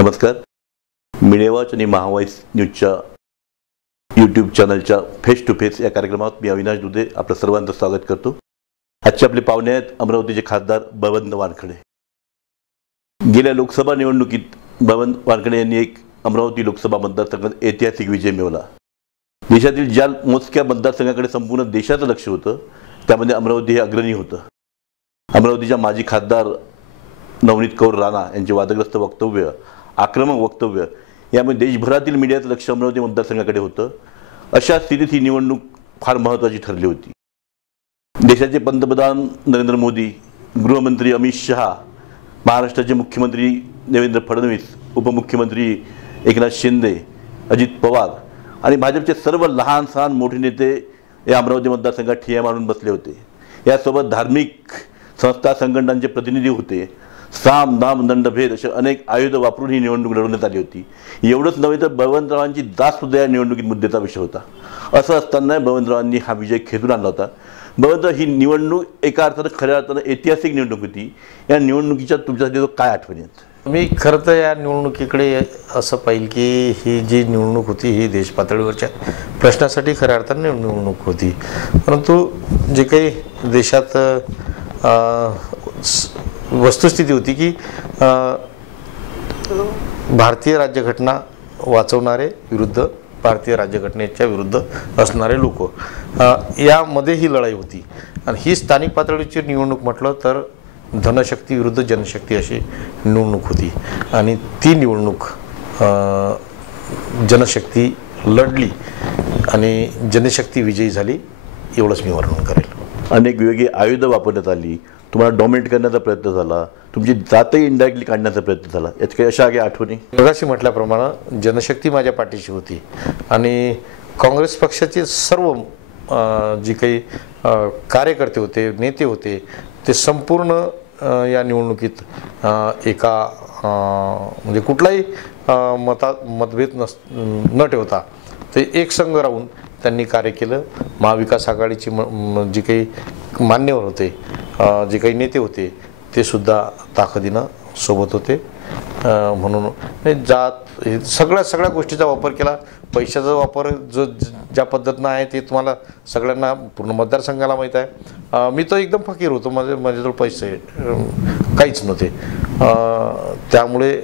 नमस्कार. मिळेवाच आणि महावाईस न्यूजच्या यूट्यूब चॅनलच्या फेस टू फेस या कार्यक्रमात मी अविनाश दुधे आपलं सर्वांचं स्वागत करतो. आजचे आपले पाहुणे आहेत अमरावतीचे खासदार बबन वानखडे. गेल्या लोकसभा निवडणुकीत बबन वानखडे यांनी एक अमरावती लोकसभा मतदारसंघात ऐतिहासिक विजय मिळवला. देशातील ज्या मोजक्या मतदारसंघाकडे संपूर्ण देशाचं लक्ष होतं त्यामध्ये अमरावती हे अग्रणी होतं. अमरावतीच्या माजी खासदार नवनीत कौर राणा यांचे वादग्रस्त वक्तव्य, आक्रमक वक्तव्य यामुळे देशभरातील मीडियाचं लक्ष अमरावती मतदारसंघाकडे होतं. अशा स्थितीत ही निवडणूक फार महत्त्वाची ठरली होती. देशाचे पंतप्रधान नरेंद्र मोदी, गृहमंत्री अमित शहा, महाराष्ट्राचे मुख्यमंत्री देवेंद्र फडणवीस, उपमुख्यमंत्री एकनाथ शिंदे, अजित पवार आणि भाजपचे सर्व लहान सहान मोठे नेते या अमरावती मतदारसंघात ठिय्या मारून बसले होते. यासोबत धार्मिक संस्था संघटनांचे प्रतिनिधी होते. साम दाम दंडभेद असे अनेक आयुध वापरून ही निवडणूक लढवण्यात आली होती. एवढंच नव्हे तर बळवंतरावांची जात सुद्धा या निवडणुकीत मुद्द्याचा विषय होता. असं असताना बळवंतरावांनी हा विजय खेचून आणला होता. बळवंतराव, ही निवडणूक एका अर्थानं खऱ्या अर्थानं ऐतिहासिक निवडणूक होती. या निवडणुकीच्या तुमच्यासाठी काय आठवणी आहेत? मी खरं तर या निवडणुकीकडे असं पाहिलं की ही जी निवडणूक होती ही देश पातळीवरच्या प्रश्नासाठी खऱ्या अर्थाने निवडणूक होती. परंतु जे काही देशात वस्तुस्थिती होती की भारतीय राज्यघटना वाचवणारे विरुद्ध भारतीय राज्यघटनेच्या विरुद्ध असणारे लोक, यामध्ये ही लढाई होती. आणि ही स्थानिक पातळीची निवडणूक म्हटलं तर धनशक्ती विरुद्ध जनशक्ती अशी निवडणूक होती. आणि ती निवडणूक जनशक्ती लढली आणि जनशक्ती विजयी झाली, एवढंच मी वर्णन करेल. अनेक वेगवेगळी आयुध वापरण्यात आली, तुम्हाला डॉमिनेट करण्याचा प्रयत्न झाला, तुमची जातही इनडायरेक्टली काढण्याचा प्रयत्न झाला. यात काही अशा काही आठवणी? मगाशी म्हटल्याप्रमाणे जनशक्ती माझ्या पाठीशी होती आणि काँग्रेस पक्षाचे सर्व जे काही कार्यकर्ते होते, नेते होते, ते संपूर्ण या निवडणुकीत एका म्हणजे कुठलाही मतभेद न ठेवता ते एक संघ राहून त्यांनी कार्य केलं. महाविकास आघाडीची जे काही मान्यवर होते, जे काही नेते होते, ते सुद्धा ताकदीनं सोबत होते. म्हणून जात हे सगळ्या गोष्टीचा वापर केला. पैशाचा वापर जो ज्या पद्धतीनं आहे ते तुम्हाला सगळ्यांना पूर्ण मतदारसंघाला माहीत आहे. मी तर एकदम फकीर होतो, माझ्याजवळ पैसे काहीच नव्हते. त्यामुळे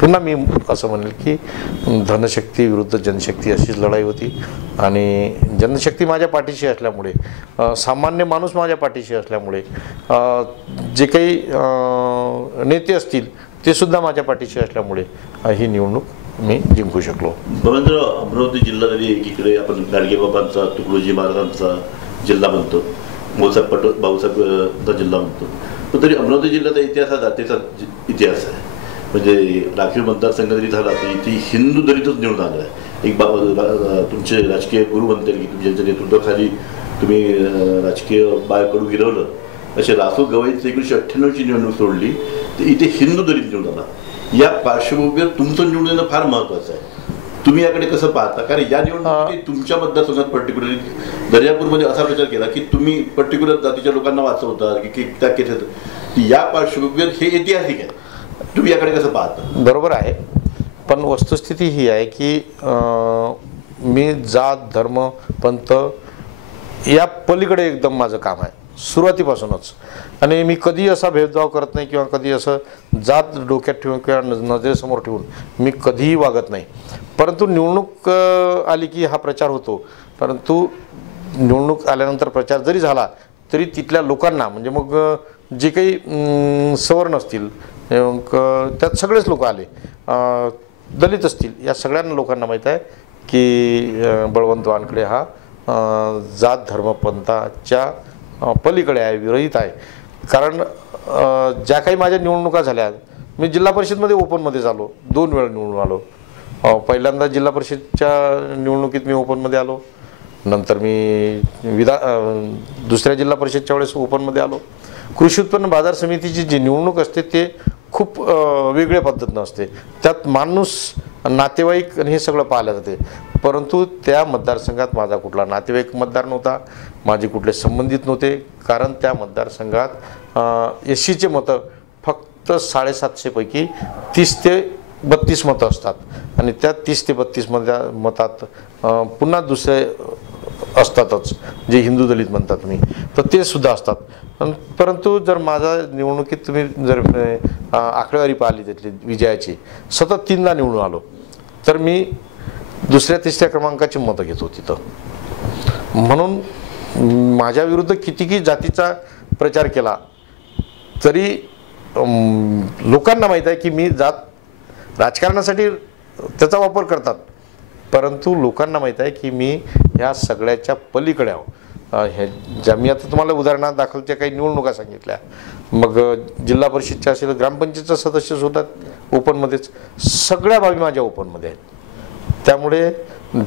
पुन्हा मी असं म्हणेल की धनशक्ती विरुद्ध जनशक्ती अशीच लढाई होती. आणि जनशक्ती माझ्या पाठीशी असल्यामुळे, सामान्य माणूस माझ्या पाठीशी असल्यामुळे, जे काही नेते असतील ते सुद्धा माझ्या पाठीशी असल्यामुळे ही निवडणूक मी जिंकू शकलो. बबनराव, अमरावती जिल्हा तरी एकीकडे आपण गाडगेबाबांचा, तुकडोजी महाराजांचा जिल्हा म्हणतो, भाऊसाहेबचा जिल्हा म्हणतो, पण तरी अमरावती जिल्ह्याचा इतिहास हा जातीचा इतिहास आहे. म्हणजे राखीव मतदारसंघ जरी झाला तरी ती हिंदू दरीतच निवडून आला आहे. एक तुमचे राजकीय गुरु म्हणतील की तुमच्या नेतृत्वाखाली तुम्ही राजकीय बाळकडू गिरवलं, असे रासू गवईची 1998ची निवडणूक सोडली तर इथे हिंदू दरीत निवडून आला. या पार्श्वभूमीवर तुमचं निवडून येणं फार महत्त्वाचं आहे. तुम्ही याकडे कसं पाहता? कारण या निवडणुकीत तुमच्या मतदारसंघात पर्टिक्युलरली दर्यापूरमध्ये असा प्रचार केला की तुम्ही पर्टिक्युलर जातीच्या लोकांना वाचवता की त्या केसेस, या पार्श्वभूमीवर हे ऐतिहासिक आहे. तुम्ही याकडे कसं पाहता? बरोबर आहे, पण वस्तुस्थिती ही आहे की मी जात, धर्म, पंथ या पलीकडे एकदम माझं काम आहे सुरुवातीपासूनच. आणि मी कधी असा भेदभाव करत नाही किंवा कधी असं जात डोक्यात ठेवून किंवा नजरेसमोर ठेवून मी कधीही वागत नाही. परंतु निवडणूक आली की हा प्रचार होतो. परंतु निवडणूक आल्यानंतर प्रचार जरी झाला तरी तिथल्या लोकांना, म्हणजे मग जे काही सवर्ण असतील त्यात सगळेच लोक आले, दलित असतील, या सगळ्यांना लोकांना माहीत आहे की बळवंत वानखडे हा जात धर्म पंथाच्या पलीकडे आहे, विरहित आहे. कारण ज्या काही माझ्या निवडणुका झाल्या, मी जिल्हा परिषदमध्ये ओपनमध्ये झालो, 2 वेळा निवडून आलो. पहिल्यांदा जिल्हा परिषदच्या निवडणुकीत मी ओपनमध्ये आलो, नंतर मी दुसऱ्या जिल्हा परिषदच्या वेळेस ओपनमध्ये आलो. कृषी उत्पन्न बाजार समितीची जी निवडणूक असते ते खूप वेगळ्या पद्धतीनं असते. त्यात माणूस, नातेवाईक आणि हे सगळं पाहिलं जाते. परंतु त्या मतदारसंघात माझा कुठला नातेवाईक मतदार नव्हता, माझे कुठले संबंधित नव्हते. कारण त्या मतदारसंघात एससीचे मतं फक्त फक्त 750 पैकी 30 ते 32 मतं असतात आणि त्या 30 ते 32 मतात पुन्हा दुसरे असतातच जे हिंदू दलित म्हणतात तुम्ही, तर ते सुद्धा असतात. परंतु जर माझा निवडणुकीत तुम्ही जर आकडेवारी पाहिली त्यातली विजयाची, सतत 3दा निवडून आलो, तर मी दुसऱ्या तिसऱ्या क्रमांकाची मतं घेतो तिथं. म्हणून माझ्या विरुद्ध कितीही जातीचा प्रचार केला तरी लोकांना माहीत आहे की मी जात राजकारणासाठी त्याचा वापर करतात, परंतु लोकांना माहीत आहे की मी ह्या सगळ्याच्या पलीकडे आहो. हे ज्या मी आता तुम्हाला उदाहरणार्थ दाखलच्या काही निवडणुका सांगितल्या, मग जिल्हा परिषदच्या असेल, ग्रामपंचायतचा सदस्यसुद्धा ओपनमध्येच, सगळ्या बाबी माझ्या ओपनमध्ये आहेत. त्यामुळे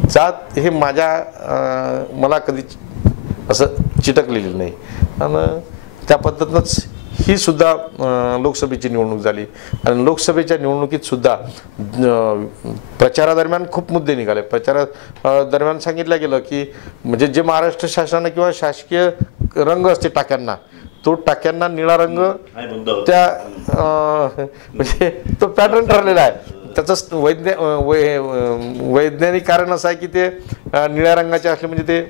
जात हे मला कधी असं चिटकलेलं नाही. आणि त्या पद्धतीनंच ही सुद्धा लोकसभेची निवडणूक झाली आणि लोकसभेच्या निवडणुकीत सुद्धा प्रचारादरम्यान खूप मुद्दे निघाले. प्रचारादरम्यान सांगितलं गेलं की म्हणजे जे महाराष्ट्र शासनानं किंवा शासकीय रंग असते टाक्यांना, तो टाक्यांना निळा रंग त्या म्हणजे तो पॅटर्न ठरलेला आहे. त्याचं वैज्ञानिक कारण असं आहे की ते निळ्या रंगाचे असले म्हणजे ते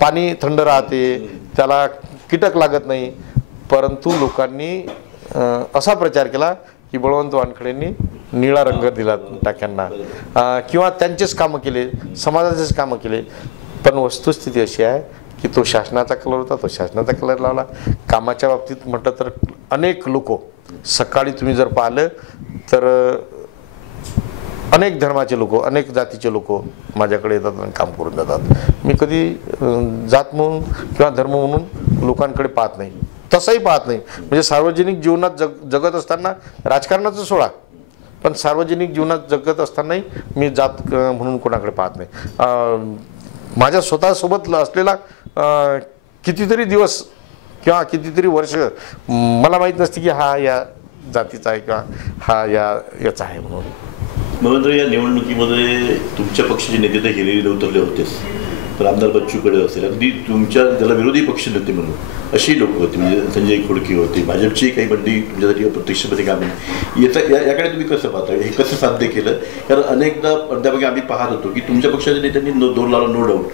पाणी थंड राहते, त्याला कीटक लागत नाही. परंतु लोकांनी असा प्रचार केला की बळवंत वानखेडेंनी निळा रंग दिला टाक्यांना किंवा त्यांचेच कामं केले, समाजाचेच कामं केले. पण वस्तुस्थिती अशी आहे की तो शासनाचा कलर होता, तो शासनाचा कलर लावला. कामाच्या बाबतीत म्हटलं तर अनेक लोक सकाळी तुम्ही जर पाहिलं तर अनेक धर्माचे लोक, अनेक जातीचे लोक माझ्याकडे येतात आणि काम करून जातात. मी कधी जात म्हणून किंवा धर्म म्हणून लोकांकडे पाहत नाही, तसंही पाहत नाही. म्हणजे सार्वजनिक जीवनात जगत असताना, राजकारणाचं सोडा, पण सार्वजनिक जीवनात जगत असतानाही मी जात म्हणून कोणाकडे पाहत नाही. माझ्या स्वतःसोबत असलेला कितीतरी दिवस किंवा कितीतरी वर्ष मला माहीत नसते की हा या जातीचा आहे किंवा हा याचा आहे म्हणून. मग या निवडणुकीमध्ये तुमच्या पक्षाचे नेते तर हिरेरीला उतरले होतेच, तर आमदार बच्चू कडू असेल, अगदी तुमच्या ज्याला विरोधी पक्ष नेते म्हणून अशी लोक होती, म्हणजे संजय खोडके होते, भाजपची काही मंडळी तुमच्यासाठी अप्रत्यक्षपणे कामे. याकडे तुम्ही कसं पाहता, हे कसं साध्य केलं? कारण अनेकदा अध्यापक आम्ही पाहत होतो की तुमच्या पक्षाच्या नेत्यांनी दोर लावला, नो डाऊट,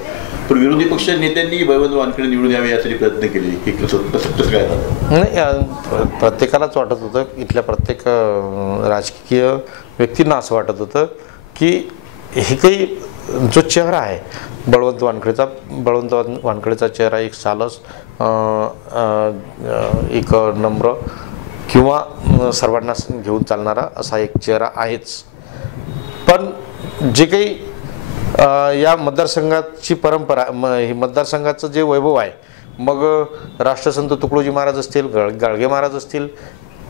पण विरोधी पक्ष नेत्यांनी बळवंत वानखेडे निवडून यावे यासाठी प्रयत्न केले. हे कसं काय झालं? नाही, प्रत्येकालाच वाटत होतं, इथल्या प्रत्येक राजकीय व्यक्तींना असं वाटत होतं की हे काही जो चेहरा आहे बळवंत वानखेडेचा चेहरा एक सालस, एक नम्र किंवा सर्वांना घेऊन चालणारा असा एक चेहरा आहेच. पण जे काही या मतदारसंघाची परंपरा, हे मतदारसंघाचं जे वैभव आहे, मग राष्ट्रसंत तुकडोजी महाराज असतील, गाडगे महाराज असतील,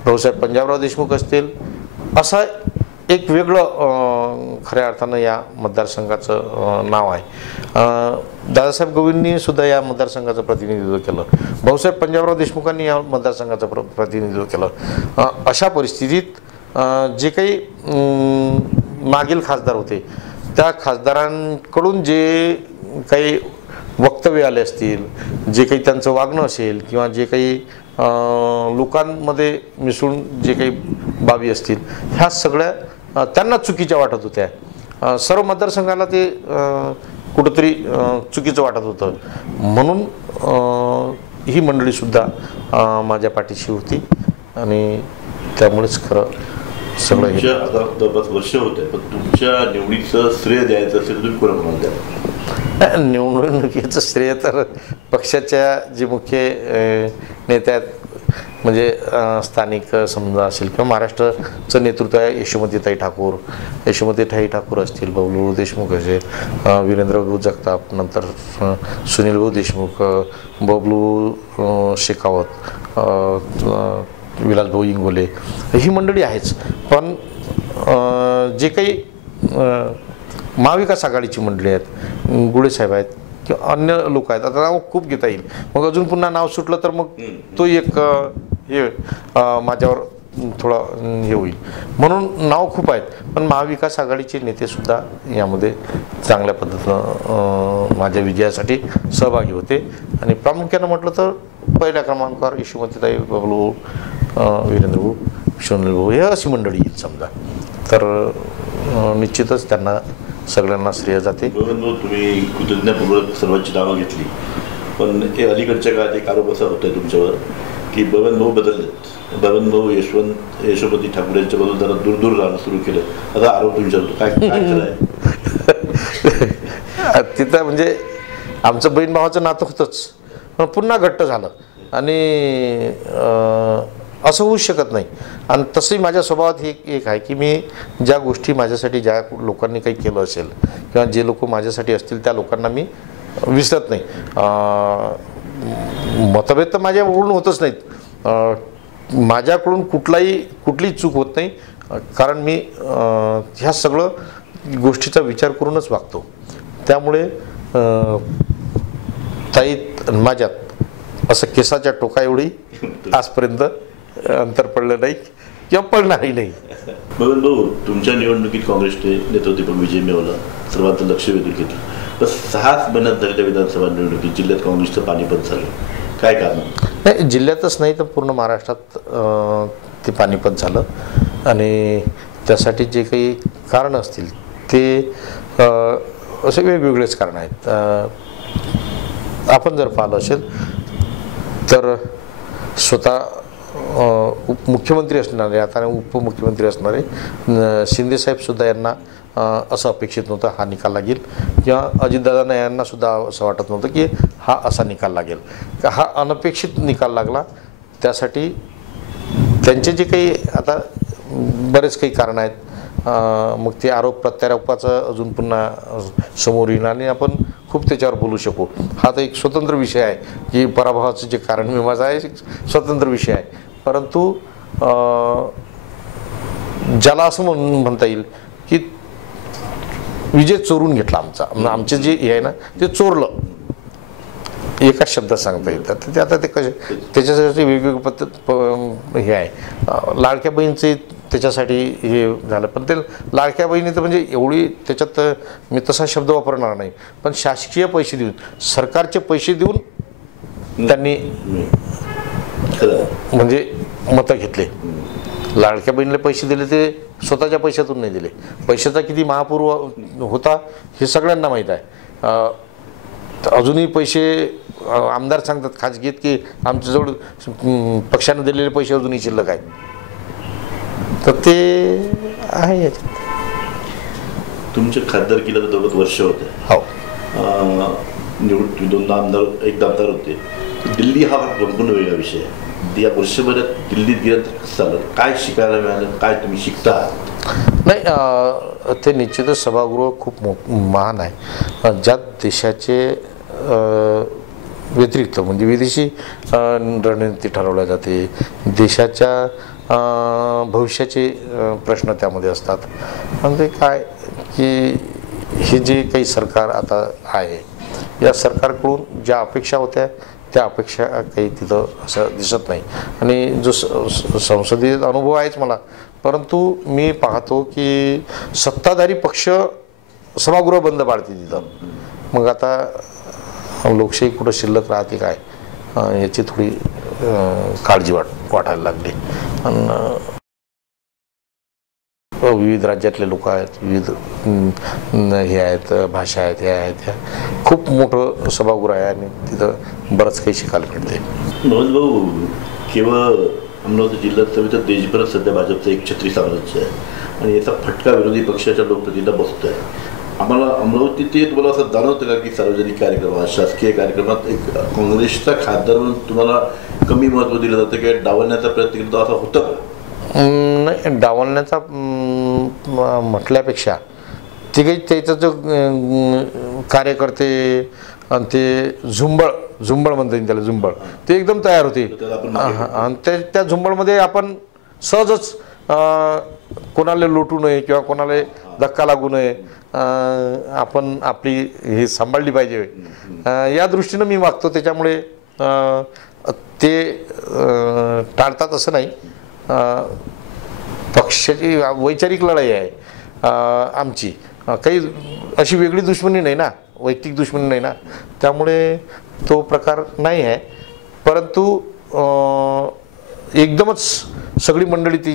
भाऊसाहेब पंजाबराव देशमुख असतील, असा एक वेगळं खऱ्या अर्थानं या मतदारसंघाचं नाव आहे. दादासाहेब गवळींनी सुद्धा या मतदारसंघाचं प्रतिनिधित्व केलं, भाऊसाहेब पंजाबराव देशमुखांनी या मतदारसंघाचं प्रतिनिधित्व केलं. अशा परिस्थितीत जे काही मागील खासदार होते, त्या खासदारांकडून जे काही वक्तव्य आले असतील, जे काही त्यांचं वागणं असेल किंवा जे काही लोकांमध्ये मिसळून जे काही बाबी असतील, ह्या सगळ्या त्यांना चुकीच्या वाटत होत्या. सर्व मतदारसंघाला ते कुठंतरी चुकीचं वाटत होतं. म्हणून ही मंडळीसुद्धा माझ्या पाठीशी होती आणि त्यामुळेच खरं सगळं हे आता वर्ष होते. पण तुमच्या निवडीचं श्रेय द्यायचं असेल तुम्ही कोणाकोणाला द्या? निवडणुकीचं श्रेय तर पक्षाच्या जे मुख्य नेते आहेत, म्हणजे स्थानिक समजा असेल किंवा महाराष्ट्राचं नेतृत्व आहे, यशोमतीताई ठाकूर असतील, बबलू देशमुख असेल, वीरेंद्र भाऊ जगताप, नंतर सुनील भाऊ देशमुख, बबलू शेखावत, विलासभाऊ इंगोले, ही मंडळी आहेच. पण जे काही महाविकास आघाडीची मंडळी आहेत, गुळेसाहेब आहेत किंवा अन्य लोक आहेत, आता नाव खूप घेता येईल, मग अजून पुन्हा नाव सुटलं तर मग तो एक हे माझ्यावर थोडं हे होईल. म्हणून नाव खूप आहेत, पण महाविकास आघाडीचे नेतेसुद्धा यामध्ये चांगल्या पद्धतीनं माझ्या विजयासाठी सहभागी होते. आणि प्रामुख्यानं म्हटलं तर पहिल्या क्रमांकावर यशोमतीताई, बबलू, वीरेंद्र भाऊ सोनल भाऊ हे अशी मंडळी येईल समजा, तर निश्चितच त्यांना सगळ्यांना श्रेय जाते. बबन, तुम्ही कृतज्ञपूर्वक सर्वांची नावं घेतली, पण हे अलीकडच्या काळात एक आरोप असा होतोय तुमच्यावर की बबन भाऊ बदललेत. बबन भाऊ यशोमती ठाकूर यांच्यापासून जरा दूर दूर राहणं सुरू केलं, असा आरोप तुमच्यावर होतो. काय खरं आहे? तिथं म्हणजे आमचं बहीण भावाचं नातं होतंच, पण पुन्हा घट्ट झालं आणि असं होऊच शकत नाही. आणि तसंही माझ्या स्वभावात हे एक आहे की मी ज्या गोष्टी माझ्यासाठी ज्या लोकांनी काही केलं असेल किंवा जे लोक माझ्यासाठी असतील त्या लोकांना मी विसरत नाही. मतभेद तर माझ्याकडून होतच नाहीत, माझ्याकडून कुठलीही चूक होत नाही, कारण मी ह्या सगळं गोष्टीचा विचार करूनच वागतो. त्यामुळे ताईत माझ्यात असं केसाच्या टोका एवढी आजपर्यंत अंतर पडलं नाही किंवा पडणारही नाही. बबन भाऊ, तुमच्या निवडणुकीत काँग्रेसने नेतृत्व विजय मिळवला, सर्वांचं लक्ष वेधून घेतलं, तर 6 महिन्यात झालेल्या विधानसभा निवडणुकीत जिल्ह्यात काँग्रेसचं पानिपत झालं. काय कारण? नाही, जिल्ह्यातच नाही तर पूर्ण महाराष्ट्रात ते पानिपत झालं आणि त्यासाठी जे काही कारणं असतील ते असे वेगवेगळेच कारण आहेत. आपण जर पाहिलं असेल तर स्वतः मुख्यमंत्री असणारे, आता उपमुख्यमंत्री असणारे शिंदेसाहेबसुद्धा यांना असं अपेक्षित नव्हतं हा निकाल लागेल, किंवा अजितदादांना यांनासुद्धा असं वाटत नव्हतं की हा असा निकाल लागेल. हा अनपेक्षित निकाल लागला. त्यासाठी त्यांचे जे काही आता बरेच काही कारणं आहेत, मग ते आरोप प्रत्यारोपाचं अजून पुन्हा समोर येईल आणि आपण खूप त्याच्यावर बोलू शकू. हा तर एक स्वतंत्र विषय आहे की पराभवाचं जे कारण मी माझा आहे स्वतंत्र विषय आहे. परंतु ज्याला असं म्हणता येईल की विजय चोरून घेतला आमचे जे हे आहे ना ते चोरलं, एकाच शब्दात सांगता येतात. ते आता ते कसे त्याच्यासाठी वेगवेगळी पद्धत हे आहे. लाडक्या बहीणचे त्याच्यासाठी हे झालं, पण ते लाडक्या बहिणी तर म्हणजे एवढी त्याच्यात मी तसा शब्द वापरणार नाही, पण शासकीय पैसे देऊन, सरकारचे पैसे देऊन त्यांनी म्हणजे मतं घेतले. लाडक्या बहिणीला पैसे दिले ते स्वतःच्या पैशातून नाही दिले. पैशाचा किती महापूर होता हे सगळ्यांना माहीत आहे. अजूनही पैसे आमदार सांगतात खाजगीत की आमच्याजवळ पक्षाने दिलेले पैसे अजूनही शिल्लक आहेत. तर ते आहे याच्यात. तुमच्या खासदारकीला तर 2 वर्ष होते. हो, निवडणूक 2 आमदार एक आमदार होते. दिल्ली हा संपूर्ण वेगळा विषय आहे. या वर्षभरात दिल्लीत गेलं तर कसं झालं, काय शिकायला मिळालं, काय तुम्ही शिकता? नाही, ते निश्चितच सभागृह खूप महान आहे. ज्या देशाचे व्यतिरिक्त म्हणजे विदेशी रणनीती ठरवल्या जाते, देशाच्या भविष्याचे प्रश्न त्यामध्ये असतात. आणि ते काय की हे जे काही सरकार आता आहे या सरकारकडून ज्या अपेक्षा होत्या त्या अपेक्षा काही तिथं असं दिसत नाही. आणि जो संसदीय अनुभव आहेच मला, परंतु मी पाहतो की सत्ताधारी पक्ष सभागृह बंद पाडते तिथं. मग आता लोकशाही कुठं शिल्लक राहते काय याची थोडी काळजी वाटायला लागली. आणि विविध राज्यातले लोक आहेत, विविध हे आहेत, भाषा आहेत, हे आहेत, ह्या खूप मोठं सभागृह आहे आणि तिथं बरंच काही शिकायला मिळते. मोहन भाऊ, केवळ अमरावती जिल्ह्यात नव्हे तर देशभरात सध्या भाजपचं एक छत्री साम्राज्य आहे आणि याचा फटका विरोधी पक्षाच्या लोकप्रतिनिधींना बसतो आहे. आम्हाला अमरावतीत तुम्हाला असं जाणवतं का की सार्वजनिक कार्यक्रमात, शासकीय कार्यक्रमात एक काँग्रेसचा खासदार म्हणून तुम्हाला कमी महत्त्व दिलं जातं किंवा डावलण्याचा प्रयत्न करतो, असं होतं का? नाही, डावलण्याचा म्हटल्यापेक्षा ते काही त्याचं जो कार्यकर्ते आणि ते झुंबळ म्हणता येईल त्याला, झुंबळ ते एकदम तयार होते. आणि त्या झुंबळमध्ये आपण सहजच कोणाला लुटू नये किंवा कोणाला धक्का लागू नये, आपण आपली हे सांभाळली पाहिजे या दृष्टीनं मी वागतो. त्याच्यामुळे ते टाळतात असं नाही. पक्षाची वैचारिक लढाई आहे आमची, काही अशी वेगळी दुश्मनी नाही ना, वैयक्तिक दुश्मनी नाही ना, त्यामुळे तो प्रकार नाही आहे. परंतु एकदमच सगळी मंडळी ती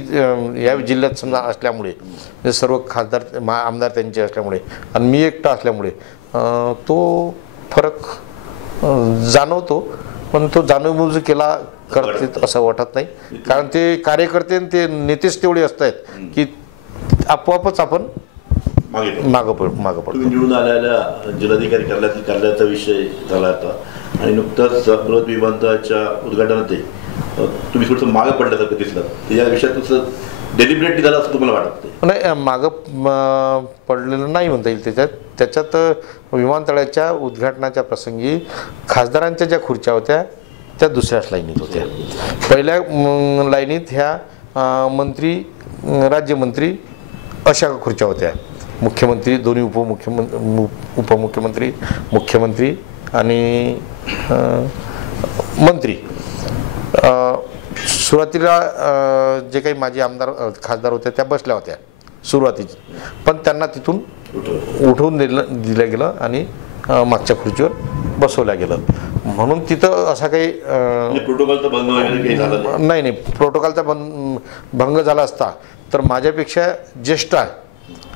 या जिल्ह्यात समजा असल्यामुळे सर्व खासदार आमदार त्यांचे असल्यामुळे आणि मी एकटा असल्यामुळे तो फरक जाणवतो, पण तो जाणून केला करते असं वाटत नाही, कारण ते कार्यकर्ते आणि ते नेतेच तेवढे असतात की आपोआपच आपण मागं पडतो. निवडून आलेल्या जिल्हाधिकारी कार्यालयाचा विषय झाला होता आणि नुकताच अमरावती विमानतळाच्या उद्घाटनात तुम्ही थोडंसं मागं पडल्यासारखं दिसलं, या विषयात डेलिब्रेटली झालं असं तुम्हाला वाटतं? नाही, मागं पडलेलं नाही म्हणता येईल. त्याच्यात विमानतळाच्या उद्घाटनाच्या प्रसंगी खासदारांच्या ज्या खुर्च्या होत्या त्या दुसऱ्याच लाईनीत होत्या. पहिल्या लाईनीत ह्या मंत्री, राज्यमंत्री अशा खुर्च्या होत्या. मुख्यमंत्री, दोन्ही उपमुख्यमंत्री, मुख्यमंत्री आणि मंत्री. सुरुवातीला जे काही माजी आमदार खासदार होत्या त्या बसल्या होत्या सुरुवातीची, पण त्यांना तिथून उठवून दिलं गेलं आणि मागच्या खुर्चीवर बसवल्या गेलं. म्हणून तिथं असा काही प्रोटोकॉलचा भंग नाही, प्रोटोकॉलचा भंग झाला असता तर माझ्यापेक्षा ज्येष्ठ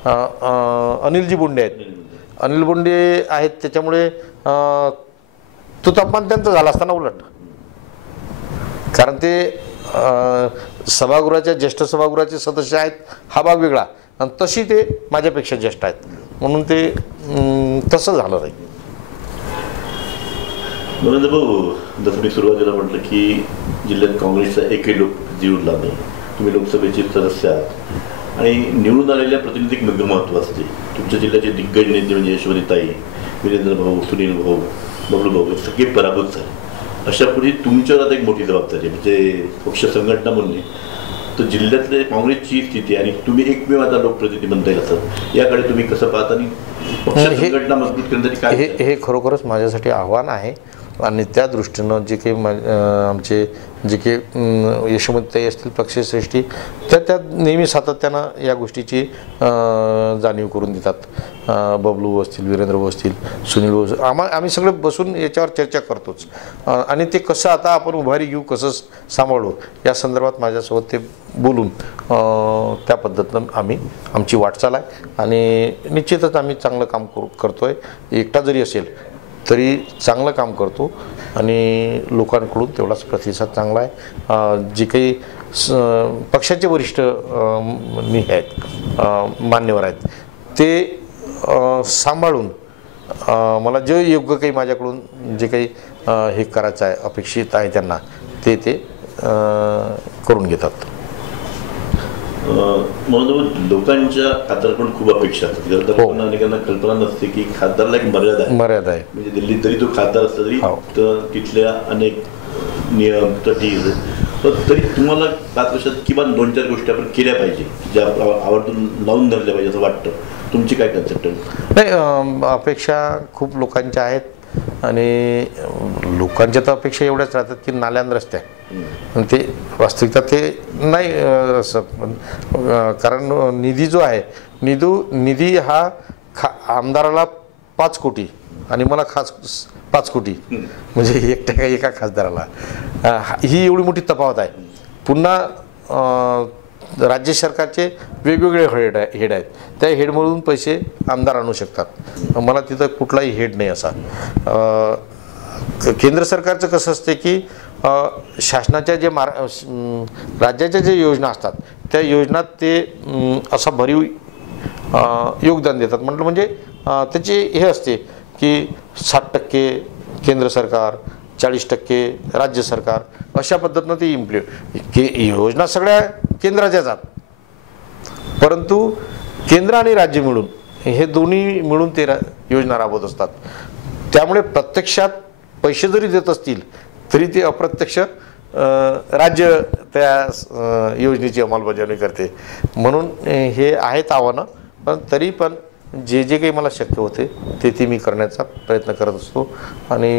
अनिलजी बोंडे आहेत. अनिल बोंडे आहेत, त्याच्यामुळे तो तापमान त्यांचा झाला असताना उलट, कारण ते सभागृहाच्या ज्येष्ठ सभागृहाचे सदस्य आहेत हा भाग वेगळा, आणि तशी ते माझ्यापेक्षा ज्येष्ठ आहेत, म्हणून ते तसं झालं नाही. नरेंद्र भाऊ, जसं मी सुरुवातीला म्हटलं की जिल्ह्यात काँग्रेसचा एकही लोक जीवला नाही. तुम्ही लोकसभेचे सदस्य आहात आणि निवडून आलेल्या प्रतिनिधिक महत्त्व असते. तुमच्या जिल्ह्याचे दिग्गज नेते म्हणजे यशोमतीताई, वीरेंद्र भाऊ, सुनील भाऊ, बबलू भाऊ सगळे पराभूत झाले. अशा पुढे तुमच्यावर आता एक मोठी जबाबदारी आहे, म्हणजे पक्ष संघटना म्हणणे तर जिल्ह्यातले काँग्रेसची स्थिती आणि तुम्ही एकमेव आता लोकप्रतिनिधी म्हणता येईल असं, याकडे तुम्ही कसं पाहता आणि पक्ष संघटना मजबूत करण्यासाठी काय? हे खरोखरच माझ्यासाठी आव्हान आहे आणि त्या दृष्टीनं जे काही आमचे जे काही यशोमतीताई असतील पक्षश्रेष्ठी त्या नेहमी सातत्यानं या गोष्टीची जाणीव करून देतात. बबलू असतील, वीरेंद्र भाऊ असतील, सुनील भाऊ, आम्ही सगळे बसून याच्यावर चर्चा करतोच आणि ते कसं आता आपण उभारी घेऊ, कसं सांभाळू या संदर्भात माझ्यासोबत ते बोलून त्या पद्धतीनं आमची वाटचाल आहे आणि निश्चितच आम्ही चांगलं काम करतोय. एकटा जरी असेल तरी चांगलं काम करतो आणि लोकांकडून तेवढाच प्रतिसाद चांगला आहे. जे काही पक्षाचे वरिष्ठ आहेत, मान्यवर आहेत, ते सांभाळून मला जे योग्य काही माझ्याकडून जे काही हे करायचं आहे, अपेक्षित आहे त्यांना ते करून घेतात. म्हणून लोकांच्या खासदाराकडून खूप अपेक्षा असतात. अनेकांना कल्पना नसते की खासदारला एक मर्यादा आहे. म्हणजे दिल्लीत जरी तो खासदार असला तरी तर तिथल्या अनेक नियम तरी तुम्हाला 5 वर्षात किमान 2-4 गोष्टी आपण केल्या पाहिजे ज्या आवर्जून लावून धरल्या पाहिजे असं वाटतं. तुमची काय कन्सेप्ट आहे? नाही, अपेक्षा खूप लोकांच्या आहेत आणि लोकांच्या तर अपेक्षा एवढ्याच राहतात की नाल्यान रस्त्या, ते वास्तविकता ते नाही असं. कारण निधी जो आहे, निधी हा आमदाराला 5 कोटी आणि मला 5 कोटी, म्हणजे एका खासदाराला ही एवढी मोठी तफावत आहे. पुन्हा राज्य सरकारचे वेगवेगळे हेड आहेत, त्या हेडमधून पैसे आमदार आणू शकतात. मला तिथं कुठलाही हेड नाही असा. केंद्र सरकारचं कसं असते की शासनाच्या जे राज्याच्या जे योजना असतात त्या योजनात ते असा भरीव योगदान देतात. म्हटलं म्हणजे त्याचे हे असते की 60% केंद्र सरकार, 40% राज्य सरकार, अशा पद्धतीनं ते योजना सगळ्या केंद्राच्याच आहेत, परंतु केंद्र आणि राज्य मिळून हे दोन्ही मिळून ते योजना राबवत असतात. त्यामुळे प्रत्यक्षात पैसे जरी देत असतील तरी ते अप्रत्यक्ष राज्य त्या योजनेची अंमलबजावणी करते. म्हणून हे आहेत आव्हानं, पण तरी पण जे काही मला शक्य होते ते मी करण्याचा प्रयत्न करत असतो आणि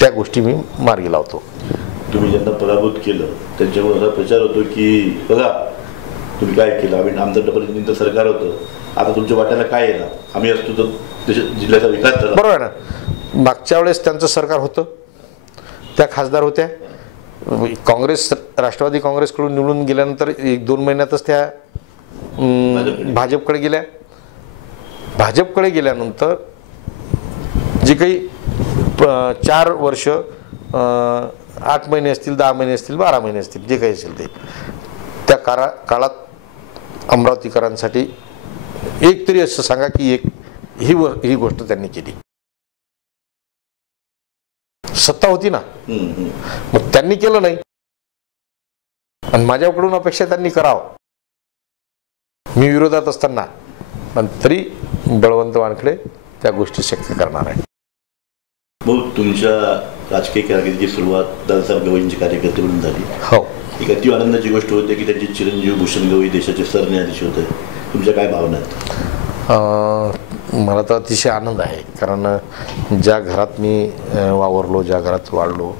त्या गोष्टी मी मार्गी लावतो. तुम्ही ज्यांना पराभूत केलं त्यांच्यामुळे असा प्रचार होतो की बघा तुम्ही काय केलं, आम्ही आमचं डबल सरकार होतं, आता तुमच्या वाट्याला काय येणार, आम्ही असतो तर जिल्ह्याचा विकास झाला. बरोबर ना. मागच्या वेळेस त्यांचं सरकार होतं, त्या खासदार होत्या, काँग्रेस राष्ट्रवादी काँग्रेसकडून निवडून गेल्यानंतर 1-2 महिन्यातच त्या भाजपकडे गेल्या. भाजपकडे गेल्यानंतर जे काही 4 वर्ष 8 महिने असतील, 10 महिने असतील, 12 महिने असतील, जे काही असेल ते, त्या काळात अमरावतीकरांसाठी एक तरी असं सांगा की ही गोष्ट त्यांनी केली. सत्ता होती ना, मग त्यांनी केलं नाही आणि माझ्याकडून अपेक्षा त्यांनी करावं, मी विरोधात असताना, पण तरी बळवंत वानखेडे त्या गोष्टी शक्य करणार आहे. मग तुमच्या राजकीय कारकिर्दीची सुरुवात दादासाहेब गवईंचे कार्यकर्ते म्हणून झाली. हो, एक अति आनंदाची गोष्ट होते की त्यांचे चिरंजीव भूषण गवई देशाचे सरन्यायाधीश होते. तुमच्या काय भावना आहेत? मला तर अतिशय आनंद आहे, कारण ज्या घरात मी वावरलो, ज्या घरात वाढलो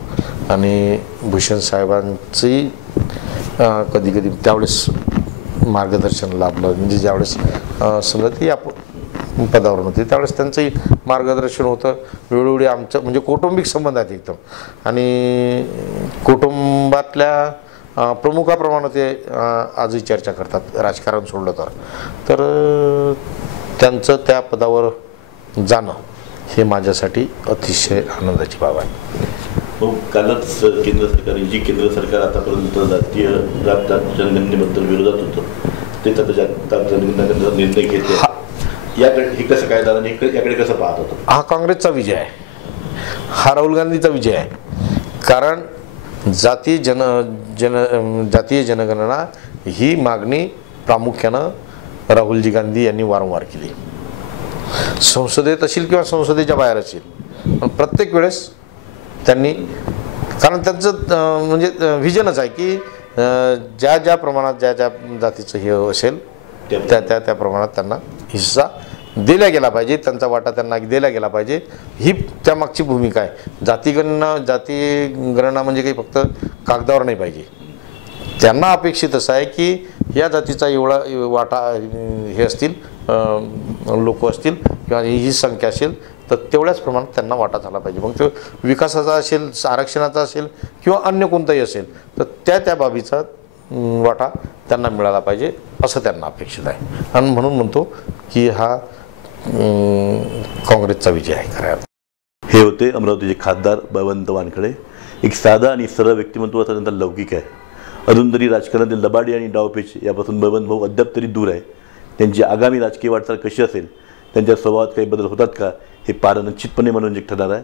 आणि भूषण साहेबांची कधी कधी त्यावेळेस मार्गदर्शन लाभलं, म्हणजे ज्यावेळेस समजा ती आपण पदावर होते त्यावेळेस त्यांचंही मार्गदर्शन होतं. वेळोवेळी आमचं म्हणजे कौटुंबिक संबंध आहेत एकदम, आणि कुटुंबातल्या प्रमुखाप्रमाणे ते आजही चर्चा करतात, राजकारण सोडलं तर त्यांचं त्या पदावर जाणं हे माझ्यासाठी अतिशय आनंदाची बाब आहे. कालच केंद्र सरकार, जी केंद्र सरकार आतापर्यंत जातीय जनगणनेबद्दल विरोधात होतं, ते आता जागतिक जनगणनेचा निर्णय घेतले. याकडे हे कसं काय दादा, याकडे कसं पाहत होतं? हा काँग्रेसचा विजय आहे, हा राहुल गांधीचा विजय आहे. कारण जातीय जनगणना ही मागणी प्रामुख्यानं राहुलजी गांधी यांनी वारंवार केली, संसदेत असेल किंवा संसदेच्या बाहेर असेल, पण प्रत्येक वेळेस त्यांनी, कारण त्यांचं म्हणजे व्हिजनच आहे की ज्या प्रमाणात ज्या जातीचं हे असेल त्या प्रमाणात त्यांना हिस्सा दिला गेला पाहिजे, त्यांचा वाटा त्यांना दिला गेला पाहिजे, ही त्यामागची भूमिका आहे. जाती गणना म्हणजे काही फक्त कागदावर नाही पाहिजे. त्यांना अपेक्षित असं आहे की या जातीचा एवढा वाटा हे असतील, लोक असतील किंवा ही संख्या असेल तर तेवढ्याच प्रमाणात त्यांना वाटा झाला पाहिजे. मग तो विकासाचा असेल, आरक्षणाचा असेल किंवा अन्य कोणताही असेल तर त्या बाबीचा वाटा त्यांना मिळाला पाहिजे असं त्यांना अपेक्षित आहे. आणि म्हणून म्हणतो की हा काँग्रेसचा विजय आहे खऱ्या. हे होते अमरावतीचे खासदार बळवंत वानखेडे. एक साधा आणि सरळ व्यक्तिमत्व असं त्यांचा लौकिक आहे. अजून तरी राजकारणातील लबाडी आणि डावपेच यापासून बळवंत भाऊ अद्याप तरी दूर आहे. त्यांची आगामी राजकीय वाटचाल कशी असेल, त्यांच्या स्वभावात काही बदल होतात का, हे पाहणं निश्चितपणे मनोरंजक ठरणार आहे.